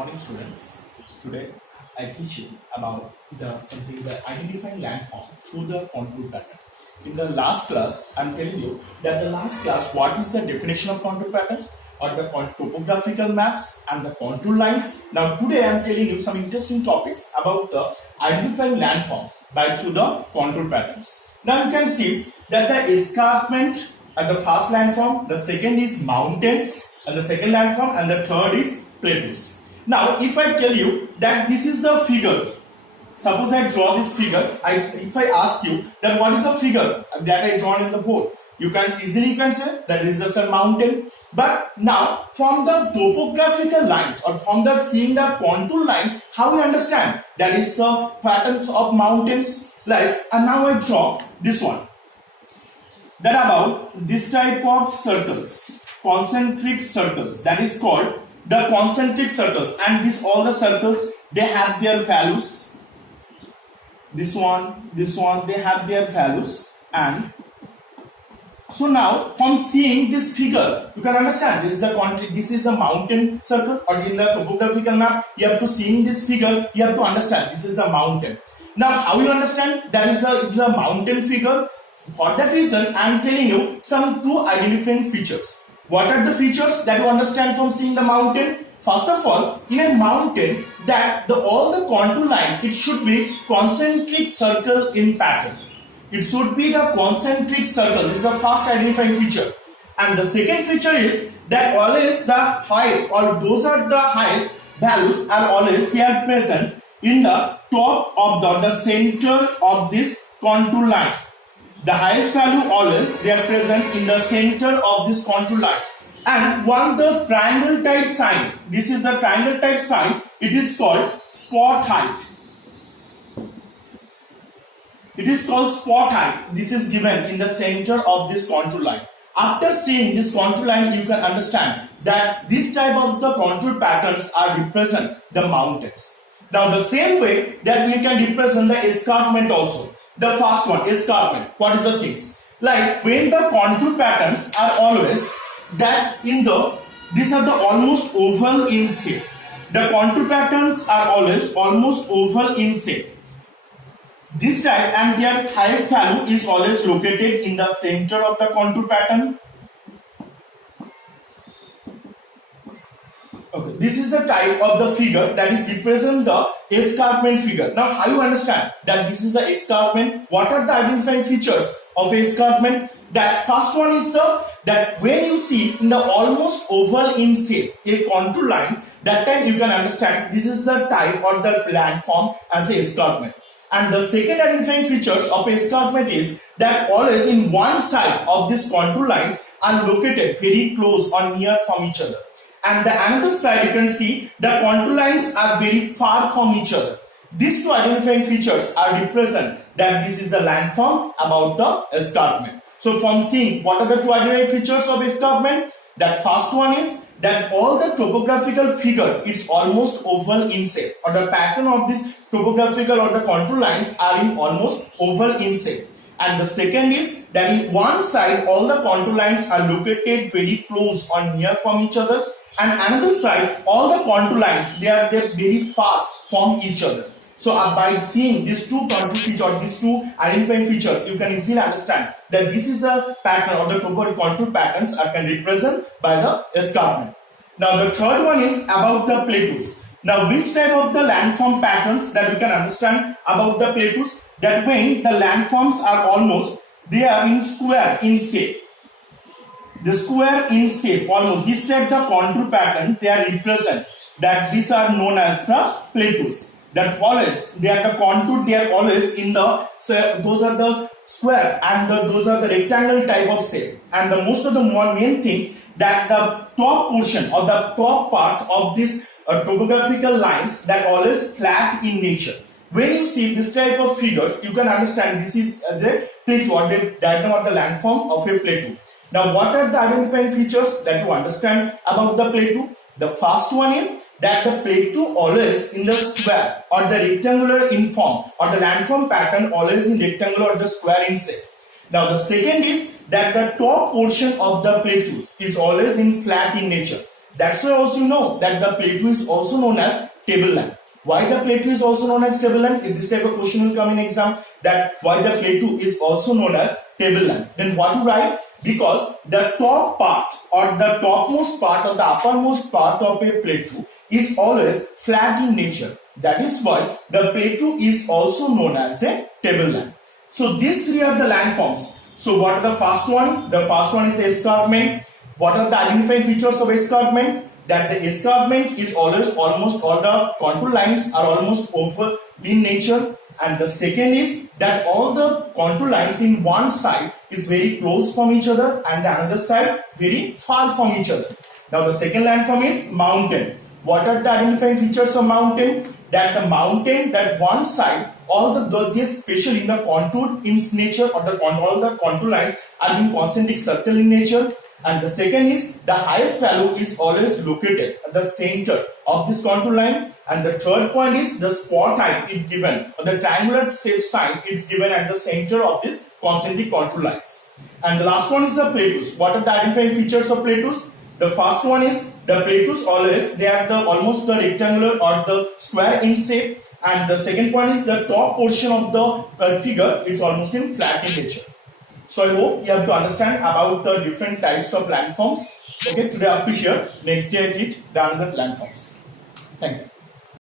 Morning students. Today I teach you about the identifying landform through the contour pattern. In the last class, I'm telling you that the last class what is the definition of contour pattern or the topographical maps and the contour lines. Now today I'm telling you some interesting topics about the identifying landform by through the contour patterns. Now you can see that the escarpment at the first landform, the second is mountains and the second landform, and the third is plateaus. Now, if I tell you that this is the figure, suppose I draw this figure, if I ask you that what is the figure that I drawn in the board, you can easily say that is just a mountain. But now, from the topographical lines or from the seeing the contour lines, how we understand that is the patterns of mountains. Like, and now I draw this one. That about this type of circles, concentric circles, that is called the concentric circles, and this all the circles they have their values. This one, they have their values. And so now from seeing this figure you can understand this is the mountain circle, or in the topographical map you have to seeing this figure, you have to understand this is the mountain. Now how you understand that is the mountain figure? For that reason I am telling you some two identifying features. What are the features that you understand from seeing the mountain? First of all, in a mountain, that all the contour line, it should be concentric circle in pattern. It should be the concentric circle. This is the first identifying feature. And the second feature is that always the highest, or those are the highest values are always they are present in the top of the center of this contour line. The highest value always they are present in the center of this contour line. And one the triangle type sign, this is the triangle type sign, it is called spot height. It is called spot height. This is given in the center of this contour line. After seeing this contour line, you can understand that this type of the contour patterns are represent the mountains. Now the same way that we can represent the escarpment also. The first one, escarpment. What is the things? Like when the contour patterns are always that these are the almost oval in shape. The contour patterns are always almost oval in shape. This type and their highest value is always located in the center of the contour pattern. Okay. This is the type of the figure that is represent the escarpment figure. Now how you understand that this is the escarpment? What are the identifying features of escarpment? That first one is that when you see in the almost oval in shape a contour line, that time you can understand this is the type or the landform as a escarpment. And the second identifying features of escarpment is that always in one side of this contour lines are located very close or near from each other. And the another side you can see the contour lines are very far from each other. These two identifying features are represent that this is the landform about the escarpment. So from seeing what are the two identifying features of escarpment, that first one is that all the topographical figure is almost oval in shape, or the pattern of this topographical or the contour lines are in almost oval in shape. And the second is that in one side all the contour lines are located very close or near from each other, and another side all the contour lines they are very far from each other. So by seeing these two contour features or these two identifying features, you can easily understand that this is the pattern or the contour patterns are can represent by the escarpment. Now the third one is about the plateaus. Now which type of the landform patterns that you can understand about the plateaus? That when the landforms are almost they are in square in shape. The square in shape almost this type the contour pattern they are represent that these are known as the plateaus. That always they are the contour they are always in the those are the square and those are the rectangle type of shape. And the most of the main things that the top portion or the top part of this topographical lines that always flat in nature. When you see this type of figures, you can understand this is as a plateau or the diagram of the landform of a plateau. Now what are the identifying features that you understand about the plateau? The first one is that the plateau always in the square or the rectangular in form, or the landform pattern always in rectangular or the square in shape. Now the second is that the top portion of the plateaus is always in flat in nature. That's why also you know that the plateau is also known as tableland. Why the plateau is also known as tableland? If this type of question will come in exam, that why the plateau is also known as tableland, then what you write? Because the top part or the topmost part or the uppermost part of a plateau is always flat in nature. That is why the plateau is also known as a tableland. So these three are the landforms. So what are the first one? The first one is the escarpment. What are the identifying features of escarpment? That the escarpment is always almost all the contour lines are almost oval in nature. And the second is that all the contour lines in one side is very close from each other and the other side very far from each other. Now the second landform is mountain. What are the identifying features of mountain? That the mountain, that one side, all the gauges, especially in the contour in nature or all the contour lines are in concentric circle in nature. And the second is the highest value is always located at the center of this contour line. And the third point is the spot height is given, or the triangular shape sign is given at the center of this concentric contour lines. And the last one is the plateaus. What are the identifying features of plateaus? The first one is the plateaus always they are the almost the rectangular or the square in shape. And the second one is the top portion of the figure is almost in flat in nature. So I hope you have to understand about the different types of landforms. Okay, today up to here. Next day I teach the other landforms. Thank you.